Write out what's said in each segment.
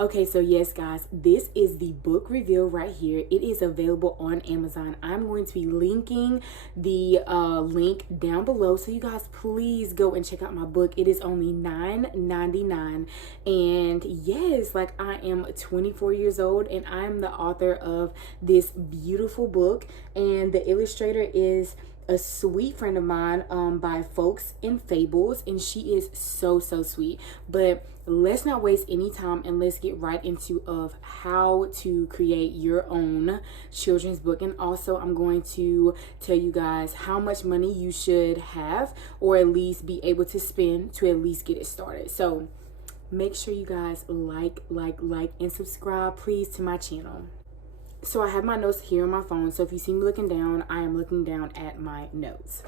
Okay, so yes, guys, this is the book review right here. It is available on Amazon. I'm going to be linking the link down below, so you guys please go and check out my book. It is only $9.99, and yes, like, I am 24 years old and I'm the author of this beautiful book, and the illustrator is a sweet friend of mine by Folks and Fables, and she is so sweet. But let's not waste any time and let's get right into of how to create your own children's book. And also, I'm going to tell you guys how much money you should have, or at least be able to spend, to at least get it started. So make sure you guys like and subscribe, please, to my channel. So I have my notes here on my phone, so if you see me looking down, I am looking down at my notes.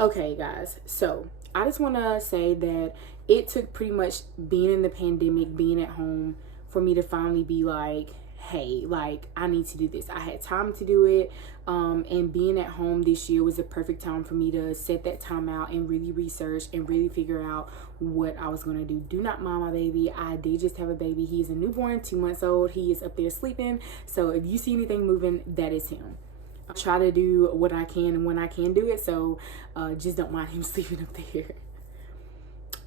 Okay, guys, so I just want to say that it took pretty much being in the pandemic, being at home, for me to finally be like, hey, like, I need to do this. I had time to do it, and being at home this year was the perfect time for me to set that time out and really research and really figure out what I was going to do. Do not mind my baby. I did just have a baby. He is a newborn, 2 months old. He is up there sleeping, so if you see anything moving, that is him. I try to do what I can and when I can do it, so just don't mind him sleeping up there.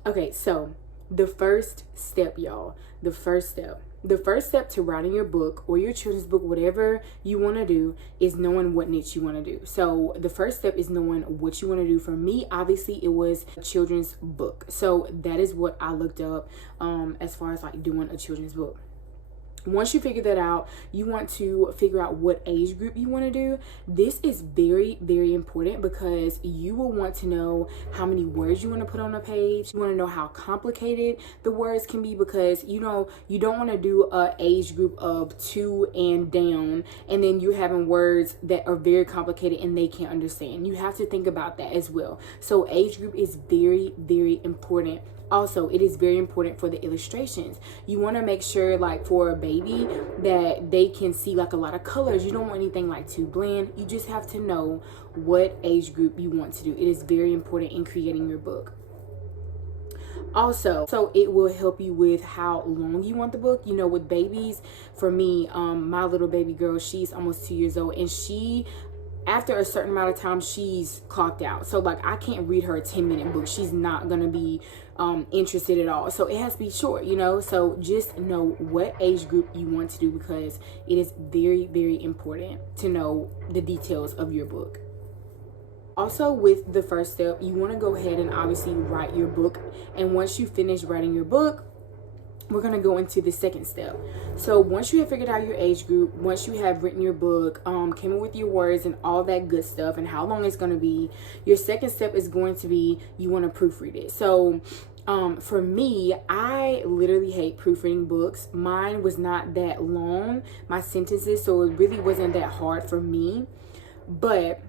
Okay, so the first step, y'all, the first step to writing your book or your children's book, whatever you want to do, is knowing what niche you want to do. So the first step is knowing what you want to do. For me, obviously, it was a children's book. So that is what I looked up as far as like doing a children's book. Once you figure that out, you want to figure out what age group you want to do. This is very important, because you will want to know how many words you want to put on a page. You want to know how complicated the words can be, because you know you don't want to do a age group of 2 and down and then you're having words that are very complicated and they can't understand. You have to think about that as well. So age group is very important. Also, it is very important for the illustrations. You want to make sure, like, for a baby, that they can see like a lot of colors. You don't want anything like too bland. You just have to know what age group you want to do. It is very important in creating your book. Also, so it will help you with how long you want the book. You know, with babies, for me, my little baby girl, she's almost 2 years old, and she, after a certain amount of time, she's clocked out. So like, I can't read her a 10-minute book. She's not gonna be interested at all. So it has to be short, you know. So just know what age group you want to do, because it is very important to know the details of your book. Also, with the first step, you want to go ahead and obviously write your book. And once you finish writing your book, we're going to go into the second step. So once you have figured out your age group, once you have written your book, came up with your words and all that good stuff and how long it's going to be, your second step is going to be, you want to proofread it. So for me, I literally hate proofreading books. Mine was not that long, my sentences, so it really wasn't that hard for me. But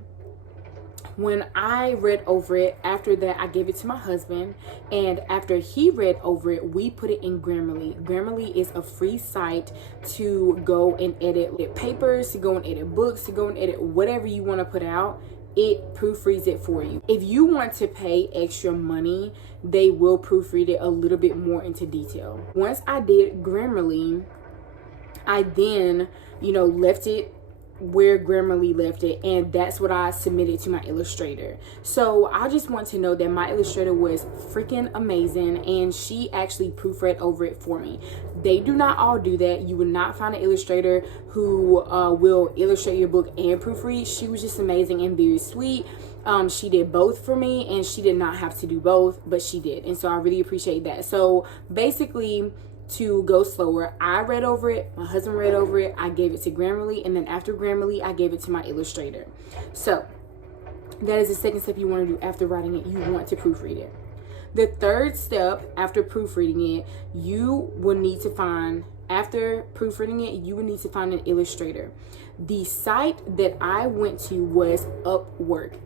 when I read over it, after that, I gave it to my husband, and after he read over it, we put it in Grammarly. Grammarly is a free site to go and edit papers, to go and edit books, to go and edit whatever you want to put out. It proofreads it for you. If you want to pay extra money, they will proofread it a little bit more into detail. Once I did Grammarly, I then, you know, left it where Grammarly left it, and that's what I submitted to my illustrator. So I just want to know that my illustrator was freaking amazing, and she actually proofread over it for me. They do not all do that. You will not find an illustrator who will illustrate your book and proofread. She was just amazing and very sweet. She did both for me, and she did not have to do both, but she did, and so I really appreciate that. So basically, to go slower, I read over it, my husband read over it, I gave it to Grammarly, and then after Grammarly, I gave it to my illustrator. So that is the second step you want to do after writing it. You want to proofread it. The third step after proofreading it, you will need to find, after proofreading it, you will need to find an illustrator. The site that I went to was Upwork,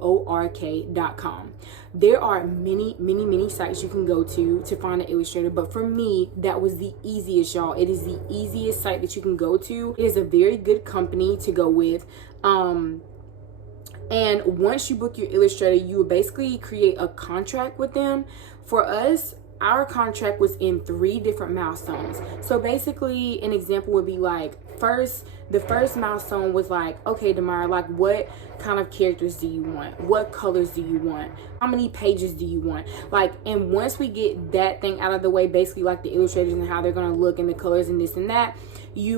upwork.com. There are many sites you can go to find an illustrator, but for me, that was the easiest, y'all. It is the easiest site that you can go to. It is a very good company to go with. And once you book your illustrator, you will basically create a contract with them. For us, our contract was in 3 different milestones. So basically an example would be like, the first milestone was like, okay, Damara, like what kind of characters do you want? What colors do you want? How many pages do you want? Like, and once we get that thing out of the way, basically like the illustrators and how they're gonna look and the colors and this and that, they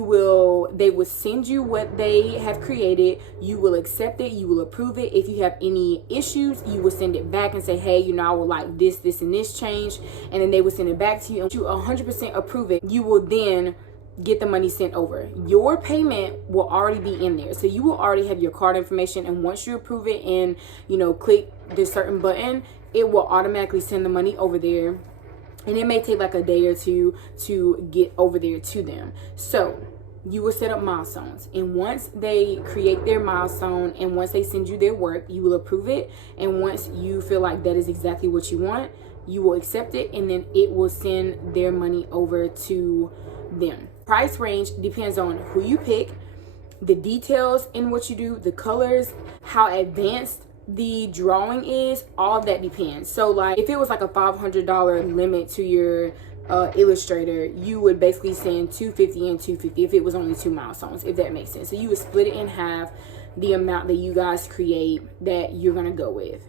will send you what they have created. You will accept it, you will approve it. If you have any issues, you will send it back and say, hey, you know, I would like this and this change, and then they will send it back to you, and you 100% approve it. You will then get the money sent over. Your payment will already be in there, so you will already have your card information, and once you approve it and, you know, click this certain button, it will automatically send the money over there. And it may take like a day or two to get over there to them. So you will set up milestones, and once they create their milestone and once they send you their work, you will approve it. And once you feel like that is exactly what you want, you will accept it, and then it will send their money over to them. Price range depends on who you pick, the details in what you do, the colors, how advanced the drawing is. All of that depends. So like if it was like a $500 limit to your Illustrator, you would basically send $250 and $250 if it was only 2 milestones, if that makes sense. So you would split it in half, the amount that you guys create that you're gonna go with.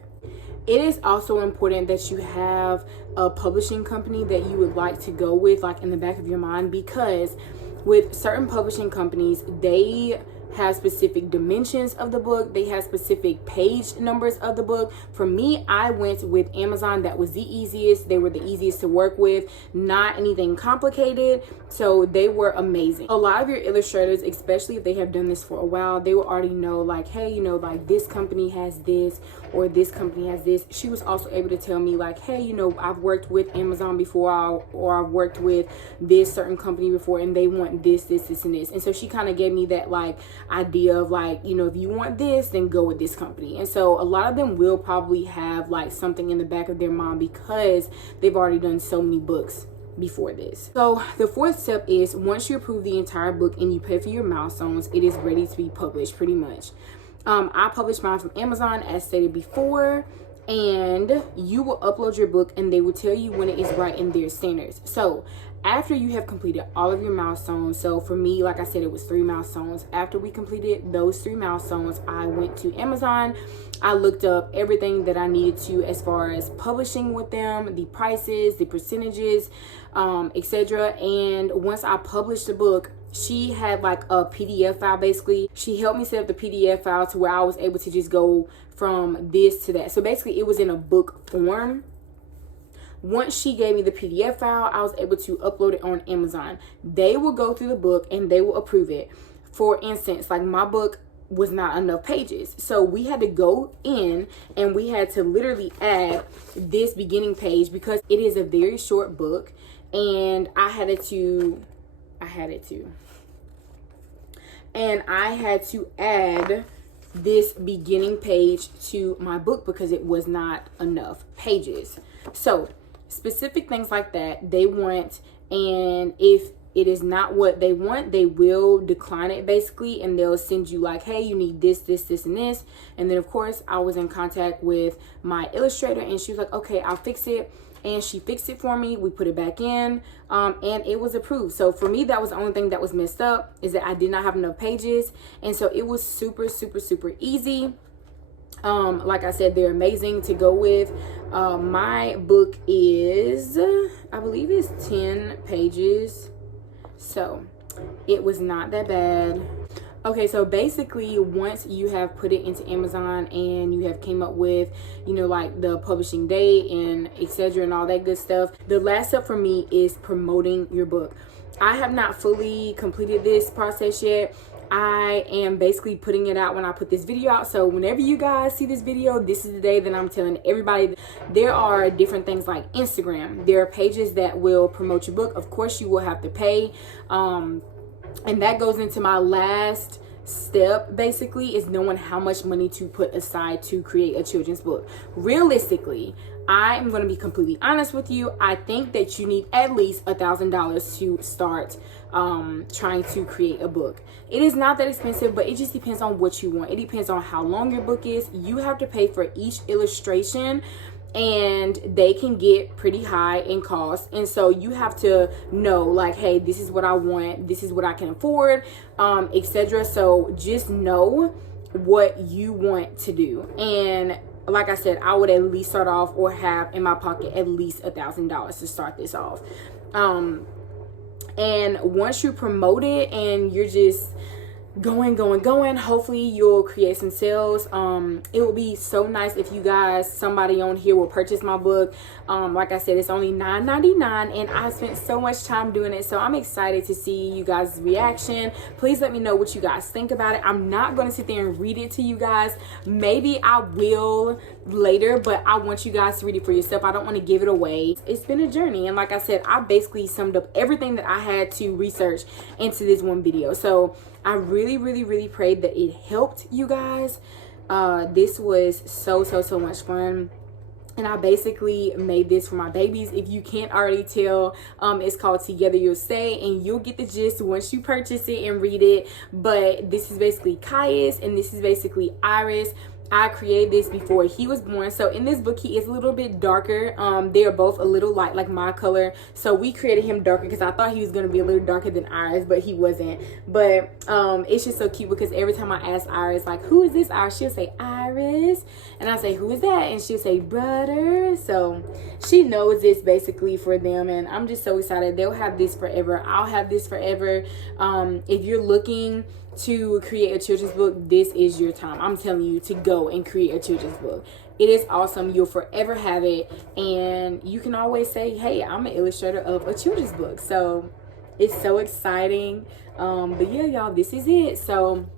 It is also important that you have a publishing company that you would like to go with, like in the back of your mind, because with certain publishing companies, they have specific dimensions of the book. They have specific page numbers of the book. For me, I went with Amazon. That was the easiest. They were the easiest to work with, not anything complicated. So they were amazing. A lot of your illustrators, especially if they have done this for a while, they will already know like, hey, you know, like this company has this or this company has this. She was also able to tell me like, hey, you know, I've worked with Amazon before, or I've worked with this certain company before, and they want this, and this. And so she kind of gave me that like idea of like, you know, if you want this, then go with this company. And so a lot of them will probably have like something in the back of their mind because they've already done so many books before this. So the 4th step is, once you approve the entire book and you pay for your milestones, it is ready to be published pretty much. I published mine from Amazon as stated before, and you will upload your book and they will tell you when it is right in their standards. So after you have completed all of your milestones, so for me, like I said, it was 3 milestones. After we completed those 3 milestones, I went to Amazon. I looked up everything that I needed to as far as publishing with them, the prices, the percentages, etc. And once I published the book, she had like a PDF file. Basically, she helped me set up the PDF file to where I was able to just go from this to that. So basically it was in a book form. Once she gave me the PDF file, I was able to upload it on Amazon. They will go through the book and they will approve it. For instance, like my book was not enough pages, so we had to go in and we had to literally add this beginning page because it is a very short book, and I had to add this beginning page to my book because it was not enough pages. So specific things like that they want, and if it is not what they want, they will decline it basically, and they'll send you like, hey, you need this, and this. And then of course I was in contact with my illustrator, and she was like, okay, I'll fix it. And she fixed it for me. We put it back in, and it was approved. So for me, that was the only thing that was messed up, is that I did not have enough pages. And so it was super easy. Like I said, they're amazing to go with. My book is, I believe it's 10 pages. So it was not that bad. Okay, so basically once you have put it into Amazon and you have came up with, you know, like the publishing date and etc. and all that good stuff, the last step for me is promoting your book. I have not fully completed this process yet. I am basically putting it out when I put this video out. So whenever you guys see this video, this is the day that I'm telling everybody. There are different things like Instagram. There are pages that will promote your book. Of course, you will have to pay. And that goes into my last step, basically, is knowing how much money to put aside to create a children's book. Realistically, I'm going to be completely honest with you. I think that you need at least $1,000 to start trying to create a book. It is not that expensive, but it just depends on what you want. It depends on how long your book is. You have to pay for each illustration and they can get pretty high in cost. And so you have to know, like, hey, this is what I want, this is what I can afford, etc. So just know what you want to do. And like I said, I would at least start off or have in my pocket at least $1,000 to start this off. And once you promote it and you're just going, hopefully you'll create some sales. It would be so nice if you guys, somebody on here will purchase my book. Like I said, it's only $9.99 and I spent so much time doing it, so I'm excited to see you guys' reaction. Please let me know what you guys think about it. I'm not going to sit there and read it to you guys. Maybe I will later, but I want you guys to read it for yourself. I don't want to give it away. It's been a journey, and like I said, I basically summed up everything that I had to research into this one video. So I really prayed that it helped you guys. This was so much fun. And I basically made this for my babies. If you can't already tell, it's called Together You'll Stay, and you'll get the gist once you purchase it and read it. But this is basically Caius, and this is basically Iris. I created this before he was born. So in this book, he is a little bit darker. They are both a little light, like my color. So we created him darker because I thought he was going to be a little darker than Iris, but he wasn't. But it's just so cute because every time I ask Iris, like, who is this Iris? She'll say Iris. And I say, who is that? And she'll say, brother. So she knows this basically for them. And I'm just so excited. They'll have this forever. I'll have this forever. If you're looking to create a children's book, this is your time. I'm telling you to go and create a children's book. It is awesome. You'll forever have it, and you can always say, hey, I'm an illustrator of a children's book. So it's so exciting. But yeah, y'all, this is it. So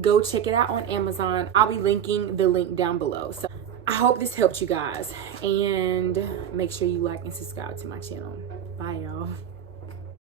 go check it out on Amazon. I'll be linking the link down below. So I hope this helped you guys, and make sure you like and subscribe to my channel. Bye, y'all.